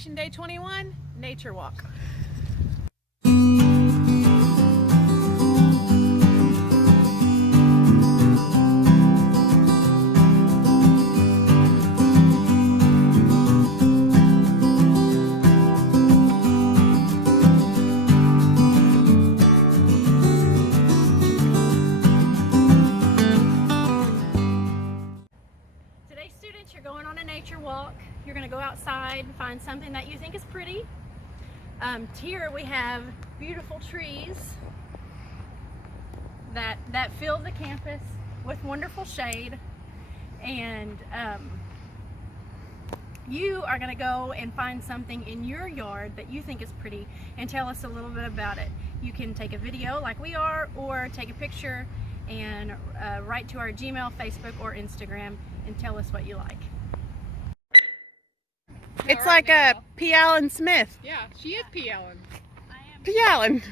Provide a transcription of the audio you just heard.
Vacation Day 21, Nature Walk. Today, students, you're going on a nature walk. You're going to go outside and find something that you think is pretty. Here we have beautiful trees that fill the campus with wonderful shade, and you are going to go and find something in your yard that you think is pretty and tell us a little bit about it. You can take a video like we are, or take a picture and write to our Gmail, Facebook, or Instagram and tell us what you like. It's like a P. Allen Smith. Yeah, she is P. Allen. I am P. Allen.